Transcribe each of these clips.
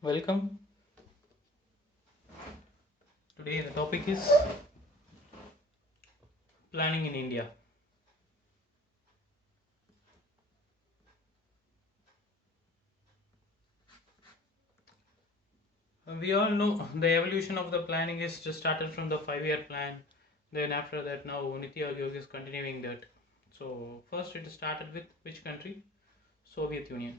Welcome. Today the topic is planning in India. We all know the evolution of the planning is just started from the 5-year plan. Then after that, now Niti Aayog is continuing that. So first it started with which country? Soviet Union.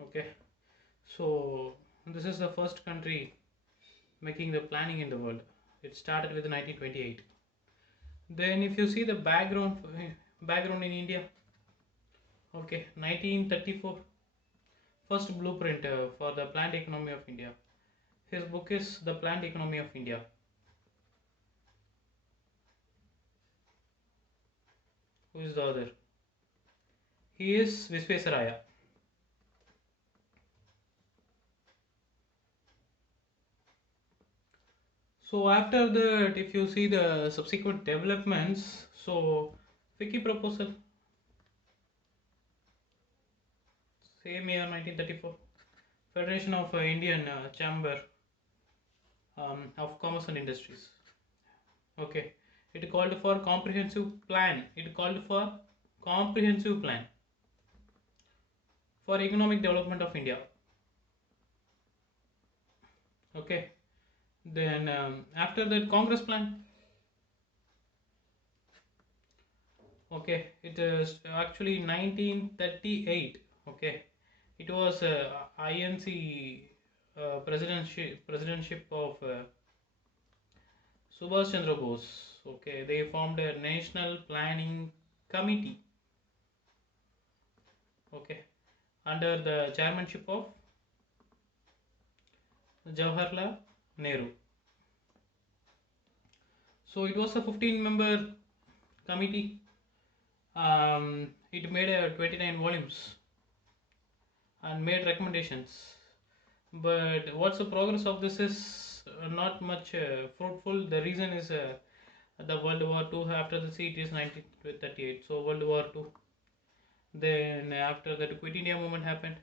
Okay. So this is the first country making the planning in the world. It started with 1928. Then if you see the background in India, okay, 1934. First blueprint for the planned economy of India. His book is The Planned Economy of India. Who is the author? He is Visvesaraya. So after that, if you see the subsequent developments, so Vicky proposal, same year 1934, Federation of Indian Chamber of Commerce and Industries. Okay, it called for comprehensive plan. It called for comprehensive plan for economic development of India. Okay, then after that Congress plan. Okay, it is actually 1938. Okay, it was INC presidentship of Subhash Chandra Bose. Okay, they formed a national planning committee. Okay, under the chairmanship of Jawaharlal Nehru. So it was a 15-member committee. It made 29 volumes and made recommendations. But what's the progress of this is not much fruitful. The reason is the World War II. After the sea, it is 1938. So World War II. Then after that, Quit India movement happened.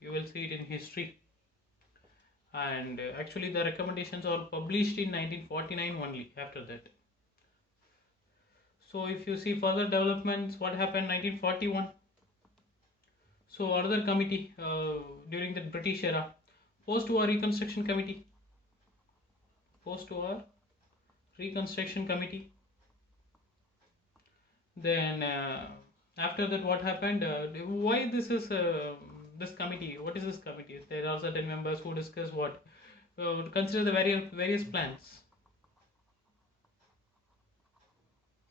You will see it in history. And actually, the recommendations are published in 1949 only. After that. So if you see further developments, what happened 1941? So another committee during the British era, post-war reconstruction committee, post-war reconstruction committee. Then after that, what happened? Why this is this committee? What is this committee? There are certain members who discuss what consider the various plans.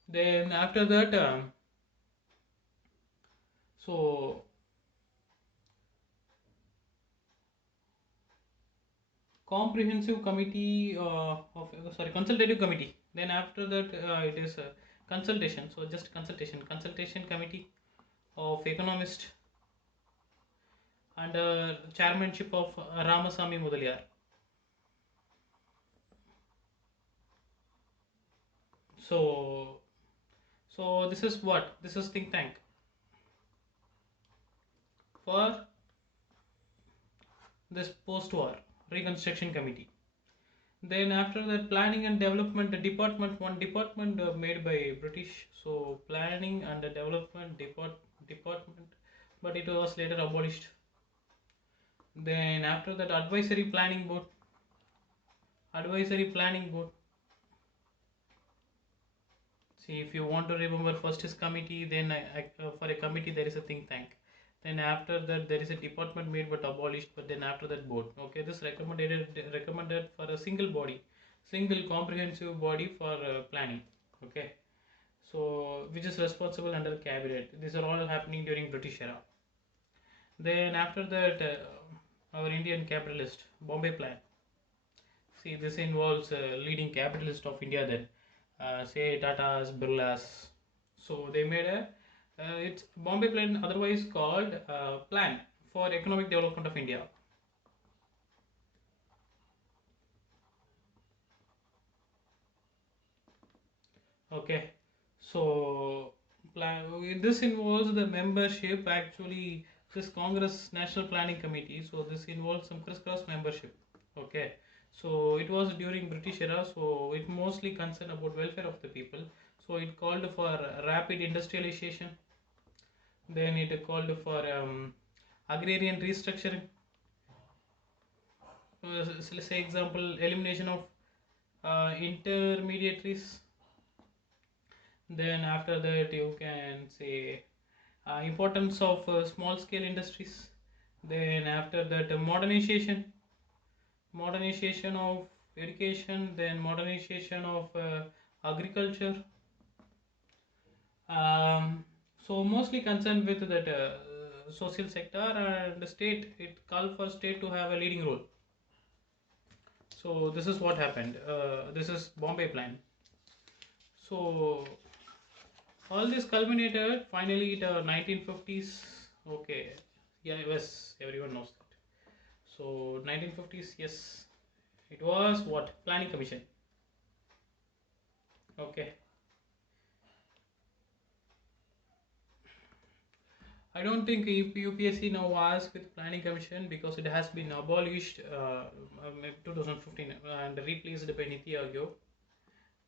Then after that, so comprehensive committee of sorry consultative committee. Then after that, it is consultation. So just consultation committee of economist under chairmanship of Ramasamy Mudaliar. So this is what? This is think tank for this post-war reconstruction committee. Then after that, planning and development department, one department made by British. So planning and the development department, but it was later abolished. Then after that, advisory planning board. See, if you want to remember, first is committee, then for a committee there is a think tank. Then after that there is a department made but abolished. But then after that board. Okay, this recommended for a single body, single comprehensive body for planning. Okay, so which is responsible under cabinet. These are all happening during British era. Then after that, our Indian capitalist Bombay Plan. See, this involves leading capitalist of India then, say Tata's, Birlas. So they made a it's Bombay Plan, otherwise called Plan for Economic Development of India. Okay, so plan this involves the membership actually this Congress National Planning Committee. So this involves some crisscross membership. Okay, so it was during British era. So it mostly concerned about welfare of the people. So it called for rapid industrialization. Then it called for agrarian restructuring. Let's say example, elimination of intermediaries. Then after that you can say importance of small scale industries. Then after that modernization of education, then modernization of agriculture. So mostly concerned with that social sector, and the state, it called for state to have a leading role. So this is what happened. This is Bombay Plan. So all this culminated finally the 1950s. Okay, yeah, yes, everyone knows that. So 1950s, yes, it was what, Planning Commission. Okay, I don't think UPSC now asks with Planning Commission because it has been abolished 2015 and replaced by Niti Aayog.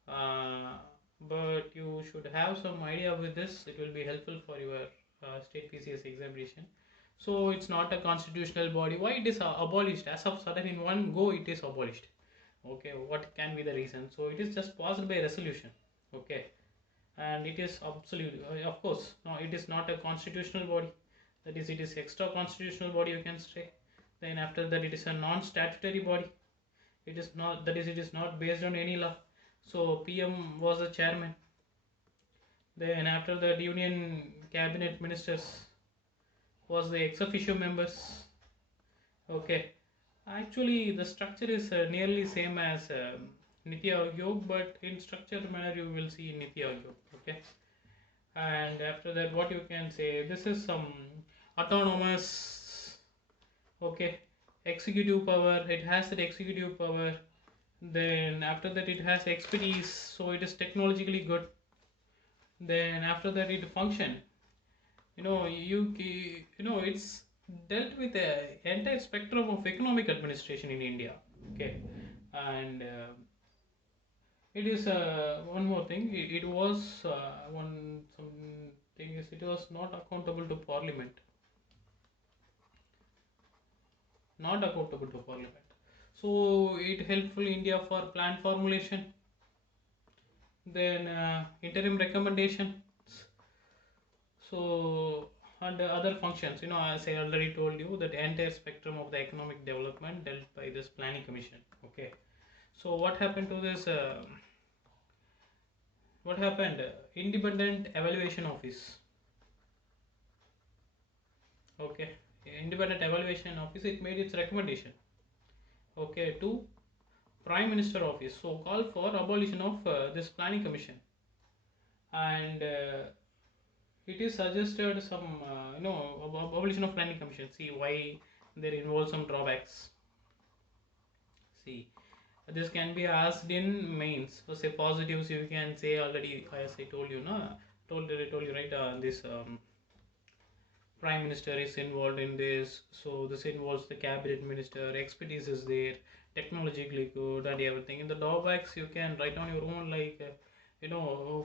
Uh, but you should have some idea with this. It will be helpful for your state PCS examination. So it's not a constitutional body. Why it is abolished? As of sudden, in one go, it is abolished. Okay, what can be the reason? So it is just passed by resolution. Okay, and it is absolute. Of course, no, it is not a constitutional body. That is, it is extra constitutional body. You can say. Then after that, it is a non-statutory body. It is not. That is, it is not based on any law. So PM was the chairman. Then after that, Union Cabinet Ministers was the ex officio members. Okay, actually the structure is nearly same as Niti Aayog, but in structured manner you will see Niti Aayog. Okay, and after that, what you can say, this is some autonomous. Okay, executive power. It has that executive power. Then after that, it has expertise, so it is technologically good. Then after that, it function. It's dealt with the entire spectrum of economic administration in India. Okay, and it is one more thing. It was one something is, it was not accountable to Parliament. Not accountable to Parliament. So it helpful India for plan formulation. Then interim recommendations. So and other functions, as I already told you, that entire spectrum of the economic development dealt by this Planning Commission. Okay, so what happened to this? What happened? Independent Evaluation Office. Okay, Independent Evaluation Office. It made its recommendation. Okay, to Prime Minister Office. So call for abolition of this Planning Commission, and it is suggested some abolition of Planning Commission. See why there involves some drawbacks. See, this can be asked in mains. So say positives you can say already, as I told you, no, told you, right. This prime minister is involved in this, so this involves the cabinet minister. Expertise is there, technologically good, and everything. In the drawbacks, you can write on your own, like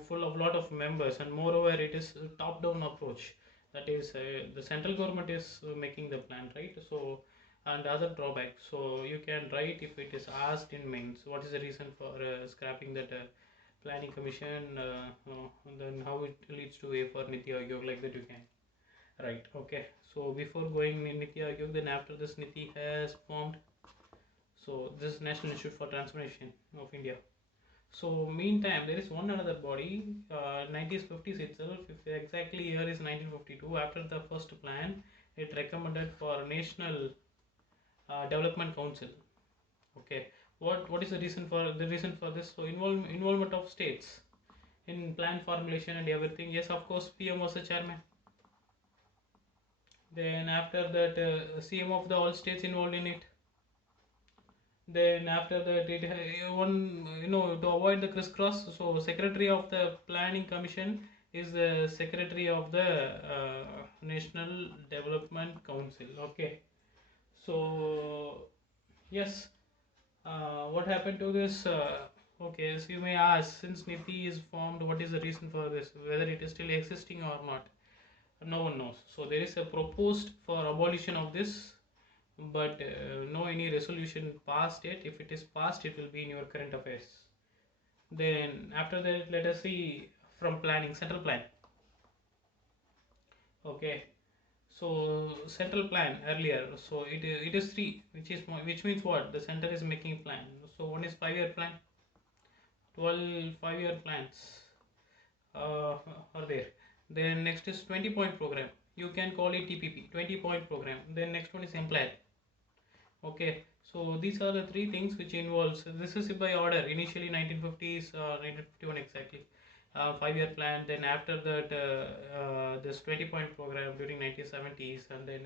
full of lot of members, and moreover, it is a top-down approach. That is, the central government is making the plan, right? So and other drawbacks. So you can write if it is asked in mains. What is the reason for scrapping that planning commission? And then how it leads to a for Niti Aayog, like that you can write. Okay. So before going in Niti Aayog, then after this Niti has formed. So this is National Institute for Transformation of India. So meantime, there is one another body, 1950s itself. If exactly year is 1952. After the first plan, it recommended for National Development Council. Okay, what is the reason for this? So involvement of states in plan formulation and everything. Yes, of course, PM was the chairman. Then after that, CM of the all states involved in it. Then after that, it one to avoid the crisscross. So secretary of the planning commission is the secretary of the National Development Council. Okay, so yes, what happened to this? Okay, so you may ask, since NITI is formed, what is the reason for this, whether it is still existing or not? No one knows. So there is a proposed for abolition of this, but no any resolution passed yet. If it is passed, it will be in your current affairs. Then after that, let us see from planning, central plan. Okay, so central plan earlier, so it is three, which means what, the center is making plan. So one is 5-year plan, 12 5-year plans are there. Then next is 20-point program, you can call it TPP, 20-point program. Then next one is MPLAN. Okay, so these are the three things which involves, this is by order, initially 1950s or 1951 exactly, 5-year plan. Then after that this 20-point program during 1970s, and then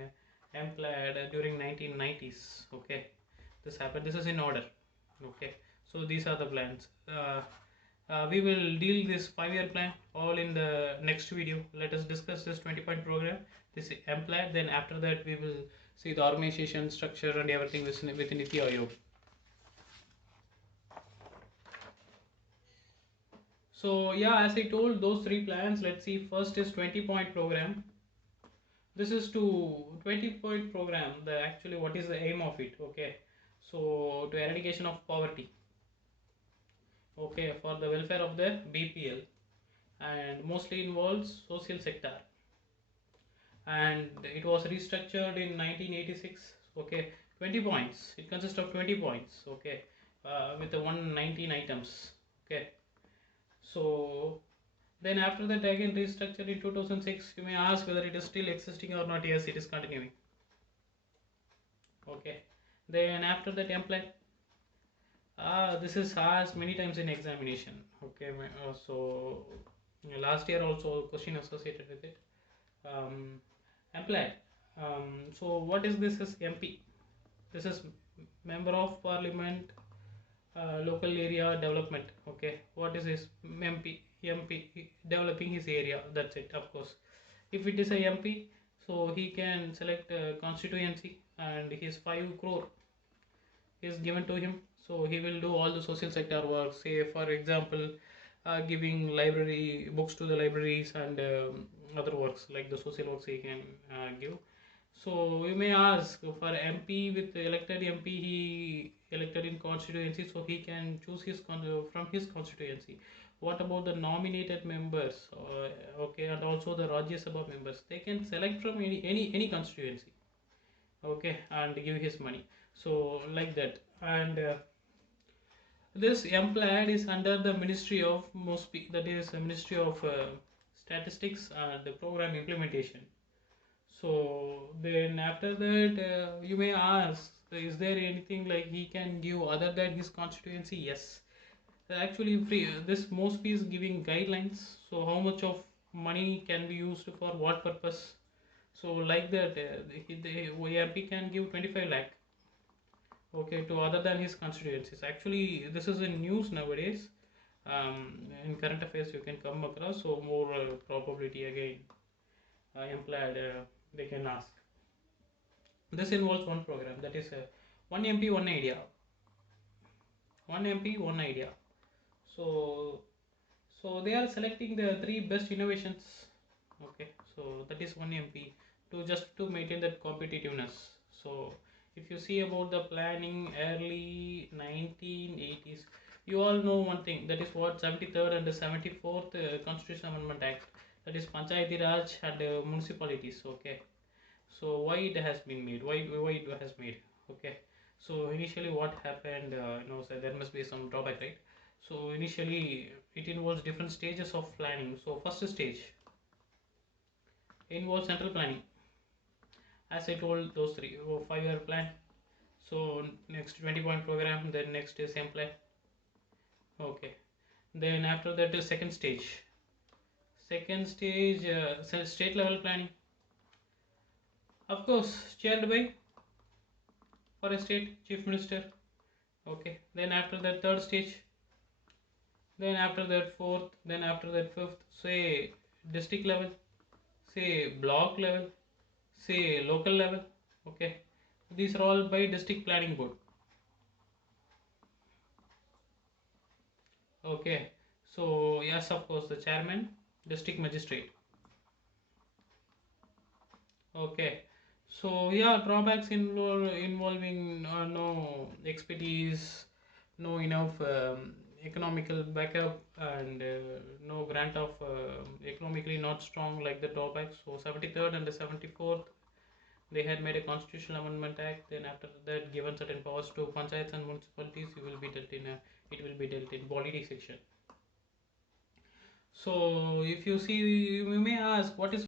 MPLAD during 1990s. Okay, this happened, this is in order. Okay, so these are the plans. We will deal this 5-year plan all in the next video. Let us discuss this 20-point program, this MPLAD. Then after that we will see the organization structure and everything within Niti Aayog. So yeah, as I told, those three plans. Let's see, first is 20-point program. This is to 20-point program, the actually what is the aim of it? Okay, so to eradication of poverty, okay, for the welfare of the BPL, and mostly involves social sector, and it was restructured in 1986. Okay, 20 points, it consists of 20 points. Okay, with the 119 items. Okay, so then after that again restructured in 2006. You may ask whether it is still existing or not. Yes, it is continuing. Okay, then after that template, this is asked many times in examination. Okay, so last year also question associated with it. Employed. So what is this as MP? This is Member of Parliament, local area development. Okay, what is this MP developing his area, that's it. Of course, if it is a MP, so he can select a constituency, and his 5 crore is given to him, so he will do all the social sector work. Say for example, giving library books to the libraries, and other works like the social works he can give. So you may ask, for MP, with the elected MP, he elected in constituency, so he can choose his from his constituency. What about the nominated members? Okay, and also the Rajya Sabha members, they can select from any constituency. Okay, and give his money. So like that, and this MPLAD is under the Ministry of MOSPI, that is the Ministry of Statistics and the Program Implementation. So then after that, you may ask, is there anything like he can give other than his constituency? Yes, actually this MOSPI is giving guidelines. So how much of money can be used for what purpose? So like that, the OARP can give 25 lakh. Okay, to other than his constituencies. Actually, this is in news nowadays. In current affairs, you can come across. So more probability again. Implied, they can ask. This involves one program, that is one MP, one idea. One MP, one idea. So they are selecting the 3 best innovations. Okay, so that is one MP, to just to maintain that competitiveness. So if you see about the planning early 1980s, you all know one thing, that is what 73rd and the 74th Constitution Amendment Act, that is Panchayati Raj and municipalities. Okay, so why it has been made, why it has made. Okay, so initially what happened, so there must be some drawback, right? So initially it involves different stages of planning. So first stage involves central planning, as I told, those 5-year plan. So next 20-point program, then next is plan. Okay, then after that is second stage. State level planning, of course, chaired by, for a state, chief minister. Okay, then after that third stage, then after that fourth, then after that fifth. Say district level, say block level, say local level. Okay, these are all by district planning board. Okay, so yes, of course, the chairman, district magistrate. Okay, so yeah, drawbacks involving no expertise, no enough economical backup, and no grant of economically not strong like the drawbacks. So 73rd and the 74th, they had made a constitutional amendment act. Then after that, given certain powers to panchayats and municipalities, it will be dealt in polity section. So if you see, you may ask, what is